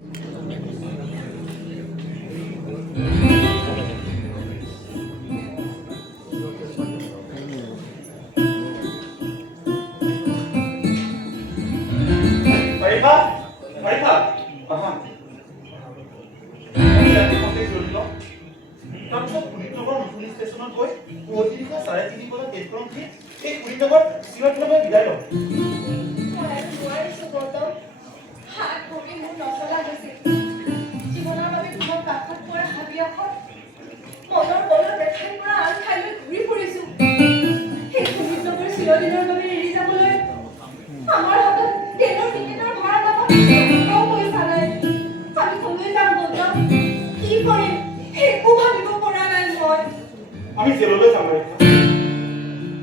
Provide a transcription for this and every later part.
Marifa, Marifa, aha. তাৰপিছত কুৰিনগৰ নতুন ষ্টেচনত গৈ পুৱতিনিশা 3:30 বজাত ট্ৰেইনখন উঠি এই কুৰিনগৰ চিৰদিনলৈ বিদায় লওঁ। হাত ভৰি মোৰ নচলা হৈছিল। জীৱনৰ বাবে তোমাক কাষত পৰা হাবি এখন মনৰ বলত এঠাইৰ পৰা আন ঠাইলৈ ঘূৰি ফুৰিছো। সেই কুৰিনগৰ চিৰদিনৰ বাবে এৰি যাবলৈ আমাৰ হাতত ট্ৰেইনৰ টিকেটৰ ভাড়া নামত এটকাও পইচা নাই। আমি কলৈ যাম গৌতম? কি কৰিম একো ভাবিব পৰা নাই মই। আমি জেললৈ যাম marifa।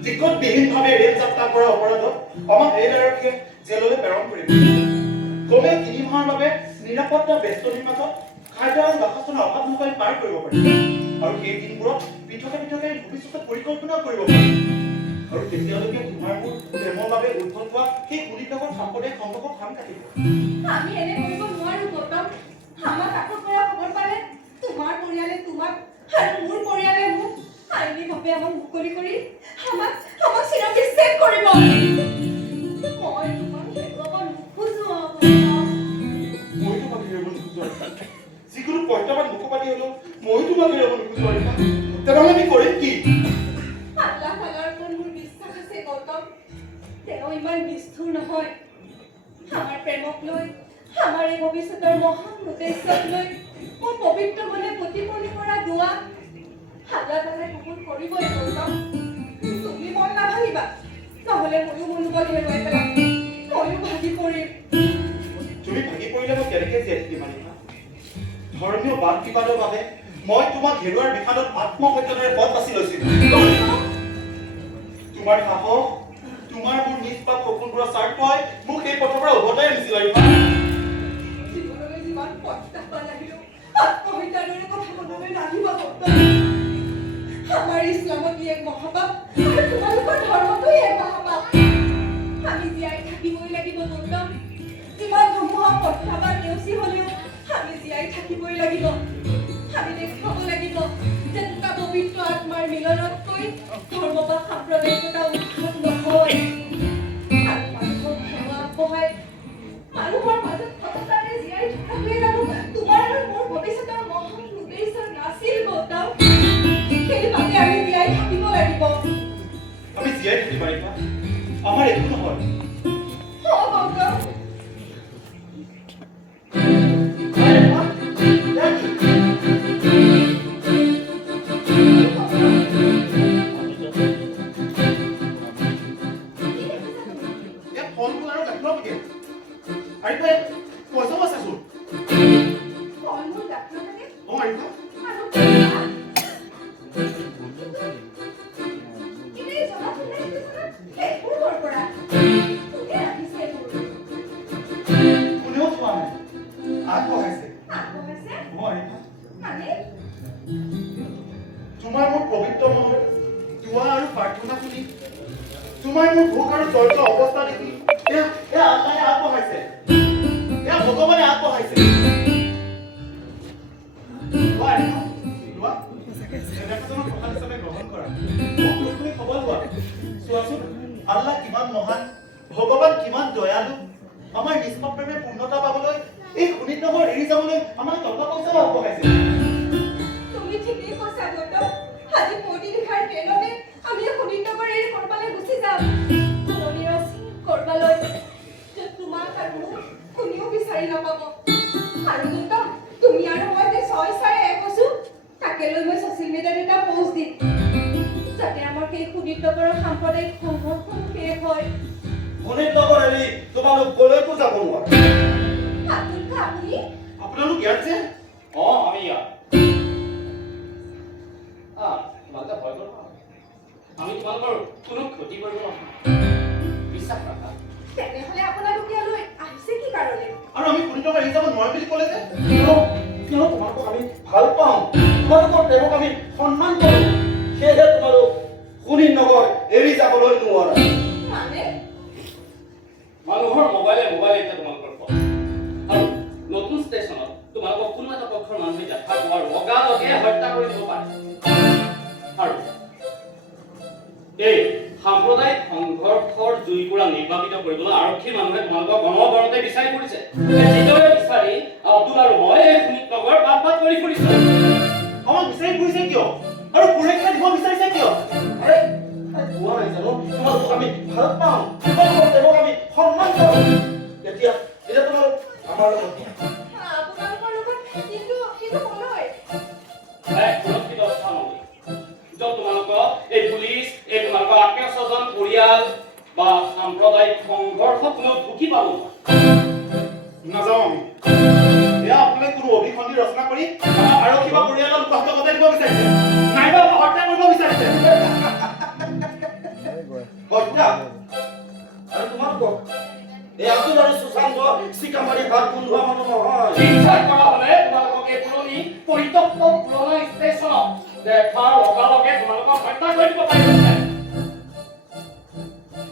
টিকটবিহীনভাৱে ৰেল যাত্ৰা কৰা অপৰাধত আমাক ৰেল আৰক্ষীয়ে জেললৈ প্ৰেৰণ কৰিব। কমে 3 মাহৰ বাবে নিৰাপত্তা বেষ্টনীৰ মাজত খাদ্য আৰু বাসস্থানৰ অভাৱ নোহোৱাকৈ পাৰ কৰিব পাৰি। আৰু সেই দিনবোৰত পৃথকে পৃথকে ভৱিষ্যত পৰিকল্পনা কৰিব পাৰি। আৰু তেতিয়ালৈকে তোমাৰ মোৰ প্ৰেমৰ বাবে উদ্ভৱ হোৱা সেই কুৰিনগৰ সাম্প্ৰদায়িক সংঘৰ্ষক খাম কাটিব। আমি এনে কৰিব নোৱাৰো গৌতম। আমাক কাষৰ পৰা খবৰ পালে তোমাৰ পৰিয়ালে তোমাক আৰু মোৰ পৰিয়ালে মোক আইনীভাৱে আমাক মুকলি কৰি আমাক চিৰবিচ্ছেদ কৰিব। মই তোমাক হেৰুৱাব নোখোজো। মই তোমাক হেৰুৱাব নোখোজো। যিকোনো প্ৰত্যাহ্বান মুখপাতি হলেও মই তোমাক হেৰুৱাব নোখোজো। তেনেহ'লে আমি কৰিম কি? আল্লাহ তাআলাৰ ওপৰত মোৰ বিশ্বাস আছে গৌতম। তেওঁ ইমান নিষ্ঠুৰ নহয়। আমাৰ প্ৰেমক লৈ আমাৰ এই ভৱিষ্যতৰ মহান উদ্দেশ্যক লৈ মোৰ পবিত্ৰ মনে প্ৰতিপলি কৰা দোৱা আল্লাহ তাআলাই কবুল কৰিবই গৌতম। তুমি মন নাভাঙিবা, নহ'লে ময়ো মনোবল হেৰুৱাই পেলাম। ময়ো ভাগি পৰিম। তুমি ভাগি পৰিলে মই কেনেকৈ জীয়াই থাকিম marifa? ধৰ্মীয় বাদ বিবাদৰ বাবে মই তোমাক হেৰুৱাৰ বিষাদত আত্মহত্যাৰে পথ বাছি লৈছিলো। তোমাৰ সাহস, তোমাৰ মোৰ নিষ্পাপ সপোনবোৰৰ স্বাৰ্থই মোক সেই পথৰ পৰা উভতাই আনিছিল marifa। জীৱনলৈ যিমান প্ৰত্যাহ্বান আহিলেও আত্মহত্যাৰ দৰে কথা মনলৈ নাহিব গৌতম। আমাৰ ইছলামত এক মহাপাপ আৰু তোমালোকৰ ধৰ্মটোই এক মহাপাপ। আমি জীয়াই থাকিবই লাগিব গৌতম। যিমান ধুমুহা প্ৰত্যাহ্বান নেওচি হলেও আমি জীয়াই থাকিবই লাগিব। আমি দেখুৱাব লাগিব যে দুটা পবিত্ৰ আত্মাৰ মিলনতকৈ ধৰ্ম বা সাম্প্ৰদায়িকতা উৎখাত নহয়। আৰু মানুহক সেৱা আগবঢ়াই মানুহৰ মাজত সততাৰে জীয়াই থকাটোৱে জানো তোমাৰ আৰু মোৰ ভৱিষ্যতৰ মহান উদ্দেশ্য নাছিল গৌতম? সেইবাবে আমি জীয়াই থাকিব লাগিব। আমি জীয়াই থাকিম marifa। আমাৰ একো নহয়। গৌতম পইচাও আছে চোন। ফল-মূল গাখীৰ লাগে marifa। আৰু পইচা। কিন্তু এই জনাশূনা সেইবোৰ ক'ৰ পৰা? কোনে ৰাখিছে এইবোৰ? কোনেও চোৱা নাই, আগবঢ়াইছে। আগবঢ়াইছে marifa। মানে? তোমাৰ মোৰ পবিত্ৰ মনৰ দোৱা আৰু প্ৰাৰ্থনা শুনি, তোমাৰ মোৰ ভোক আৰু জৰ্জৰ অৱস্থা দেখি এয়া আল্লাহে আগবঢ়াইছে। এয়া ভগৱানে আগবঢ়াইছে। চোৱাচোন আল্লাহ কিমান মহান, ভগৱান কিমান দয়ালু। আমাৰ নিষ্পাপ প্ৰেমে পূৰ্ণতা পাবলৈ এই কুৰিনগৰ এৰি যাবলৈ আমাক টকা পইচাও আগবঢ়াইছে। তুমি ঠিকেই কৈছা গৌতম। আজি পুৱতিনিশাৰ ট্ৰেইনতে আমি কুৰিনগৰ এৰি কৰবালৈ গুচি যাম। দূৰণিৰ অচিন কৰবালৈ, য'ত তোমাক আৰু মোক কোনেও বিচাৰি নাপাব। আৰু গৌতম, তুমি আৰু মই যে 6-1 আছো তাকে লৈ মই ছচিয়েল মিডিয়াত এটা পোষ্ট দিম, যাতে আমাৰ সেই কুৰিনগৰৰ সাম্প্ৰদায়িক সংঘৰ্ষ শেষ হয়। কুৰিনগৰ এৰি তোমালোক কলৈকো যাব নোৱাৰে। আপুনি আপোনালোক ইয়াত যে? আমি ইয়াত। তোমালোকে ভয় কৰিব আমি তোমালোকৰ কোনো ক্ষতি কৰিব নহয়। বিশ্বাস ৰাখা। তেনেহ'লে আপোনালোকে ইয়ালৈ আহিছে কি কাৰণে? আৰু আমি কুৰিনগৰ এৰি যাব নোৱাৰো বুলি ক'লে যে? কিয় তোমালোকক আমি ভাল পাওঁ, তোমালোকৰ প্ৰেমক আমি সন্মান কৰোঁ, সেয়েহে তোমালোক কুৰিনগৰ এৰি যাবলৈ নোৱাৰা। মানে মানুহৰ মোবাইলে এতিয়া তোমালোকৰ আৰু নতুন ষ্টেচনত তোমালোকক কোনো এটা পক্ষৰ মানুহে দেখা পোৱাৰ লগে হত্যা কৰি দিব পাৰে। আৰু এই সাম্প্ৰদায়িক সংঘৰ্ষৰ জুইকুৰা নিৰ্বাপিত কৰিবলৈ আৰক্ষীৰ মানুহে তোমালোকক গণবৰতে বিচাৰি ফুৰিছে। যিদৰে বিচাৰি আব্দুল আৰু মই এই শোণিতনগৰ বাট কৰি ফুৰিছো। আমাক বিচাৰি ফুৰিছে কিয় আৰু সুৰক্ষা দিব বিচাৰিছে কিয়? আৰে কোৱা নাই জানো তোমালোকক আমি ভাল পাওঁ, তোমালোকক আমি সন্মান কৰোঁ। এতিয়া তোমালোক আমাৰ লগত দিয়া। আপোনালোকৰ লগত কিন্তু কলৈ? সুৰক্ষিত স্থানলৈ, য'ত তোমালোকক এই পুলিচ, এই তোমালোকৰ আত্মীয় স্বজন, পৰিয়াল বা সাম্প্ৰদায়িক সংঘৰ্ষ কোনো ঢুকি পাব নাযাওঁ আমি। এয়া আপোনালোকে কোনো অভিসন্ধি ৰচনা কৰি আমাক আৰক্ষী বা পৰিয়ালৰ লোকসকলক গতাই দিব বিচাৰিছে, নাইবা আমাক হত্যা কৰিব বিচাৰিছে। হত্যা আৰু তোমালোকক এই আব্দুল আৰু সুশান্ত চিকামাৰী ভাত গোন্ধোৱা মানুহ নহয়। চিকিৎসা কৰা হ'লে তোমালোকক এই পুৰণি পৰিত্যক্ত পুৰণা ষ্টেচনত দেখাৰ লগে তোমালোকক হত্যা কৰি দিব পাৰিলে।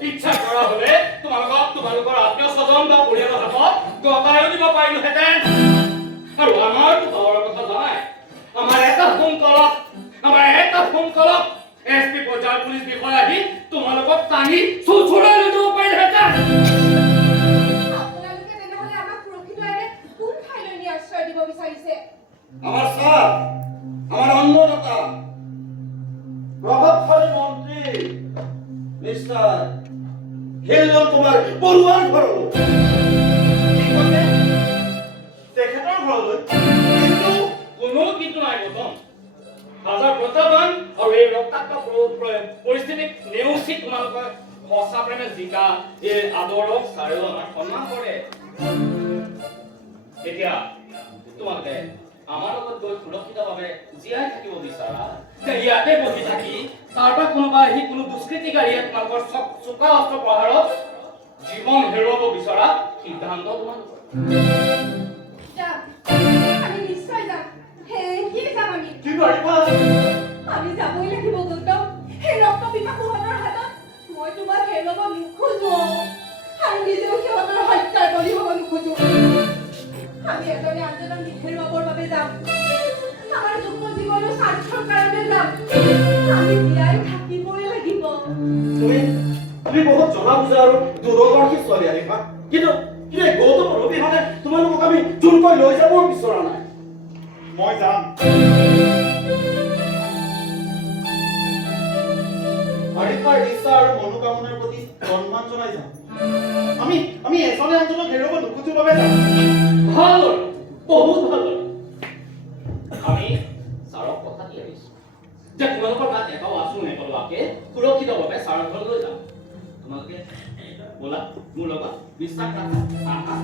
ইচ্ছা কৰা হ'লে তোমালোকৰ আত্মীয় স্বজন বা পৰিয়ালৰ হাতত গতাইও দিব পাৰিলোহেঁতেন। আৰু আমাৰতো পাৱাৰৰ কথা জানাই, আমাৰ এটা ফোন কলত এছপি পৰ্যায়ৰ পুলিচ বিষয়া আহি তোমালোকক টানি চুচুৰাই লৈ যাব পাৰিলেহেঁতেন। আপোনালোকে তেনেহ'লে আমাক সুৰক্ষিত এনে কোন ঠাইলৈ নি আশ্ৰয় দিব বিচাৰিছে? আমাৰ ছাৰ, আমাৰ অন্নদাতা, প্ৰভাৱশালী মন্ত্ৰী মিষ্টাৰ হিলদল কুমাৰ বৰুৱাৰ ঘৰলৈ। কি কৈছে? তেখেতৰ ঘৰলৈ? কিন্তু কোনো কিন্তু নাই গৌতম। হাজাৰ প্ৰত্যাহ্বান আৰু এই ৰক্তাক্ত পৰিস্থিতিক নেওচি তোমালোকৰ সঁচা প্ৰেমে জিকা এই আদৰক চাৰেও আমাৰ সন্মান কৰে। এতিয়া তোমালোকে আমাৰ লগত গৈ সুৰক্ষিতভাৱে জীয়াই থাকিব বিচাৰা, ইয়াতে বহি থাকি তাৰপৰা কোনোবা আহি কোনো দুষ্কৃতিকাৰীয়ে তোমালোকৰ চোকা অস্ত্ৰ প্ৰহাৰত জীৱন হেৰুৱাব বিচৰা সিদ্ধান্ত তোমালোকৰ। যাম, আমি নিশ্চয় যাম। সেয়ে যাম আমি। কি পাৰিবা? আমি যাবই লাগিব গৌতম। সেই ৰক্ত পিপাসুহঁতৰ হাতত মই তোমাক হেৰুৱাব নোখোজো আৰু নিজেও সিহঁতৰ হত্যাৰ বলি হ'ব নোখোজো। আমি এজনে আনজনক হেৰুৱাবৰ বাবে যাম। আমাৰ যুগ্ম জীৱনৰ স্বাৰ্থৰ কাৰণে যাম। আমি জীয়াই থাকিবই লাগিব। তুমি বহুত জনা বুজা আৰু দূৰদৰ্শী ছোৱালী আলিফা, কিন্তু এই গৌতমৰ অবিহনে তোমালোকক আমি জোৰকৈ লৈ যাব বিচৰা নাই। মই যাম। আৰিফাৰ ইচ্ছা আৰু মনোকামনাৰ প্ৰতি সন্মান জনাই যাম। আমি এজনে আনজনক হেৰুৱাব নোখোজো বাবে যাম। ভাল, বহুত ভাল। আমি ছাৰক কথা দি আহিছো যে তোমালোকৰ গাত এটাও আঁচু নেপেলোৱাকে সুৰক্ষিতভাৱে ছাৰৰ ঘৰলৈ যাম। তোমালোকে ব'লা মোৰ লগত, বিশ্বাস ৰাখা।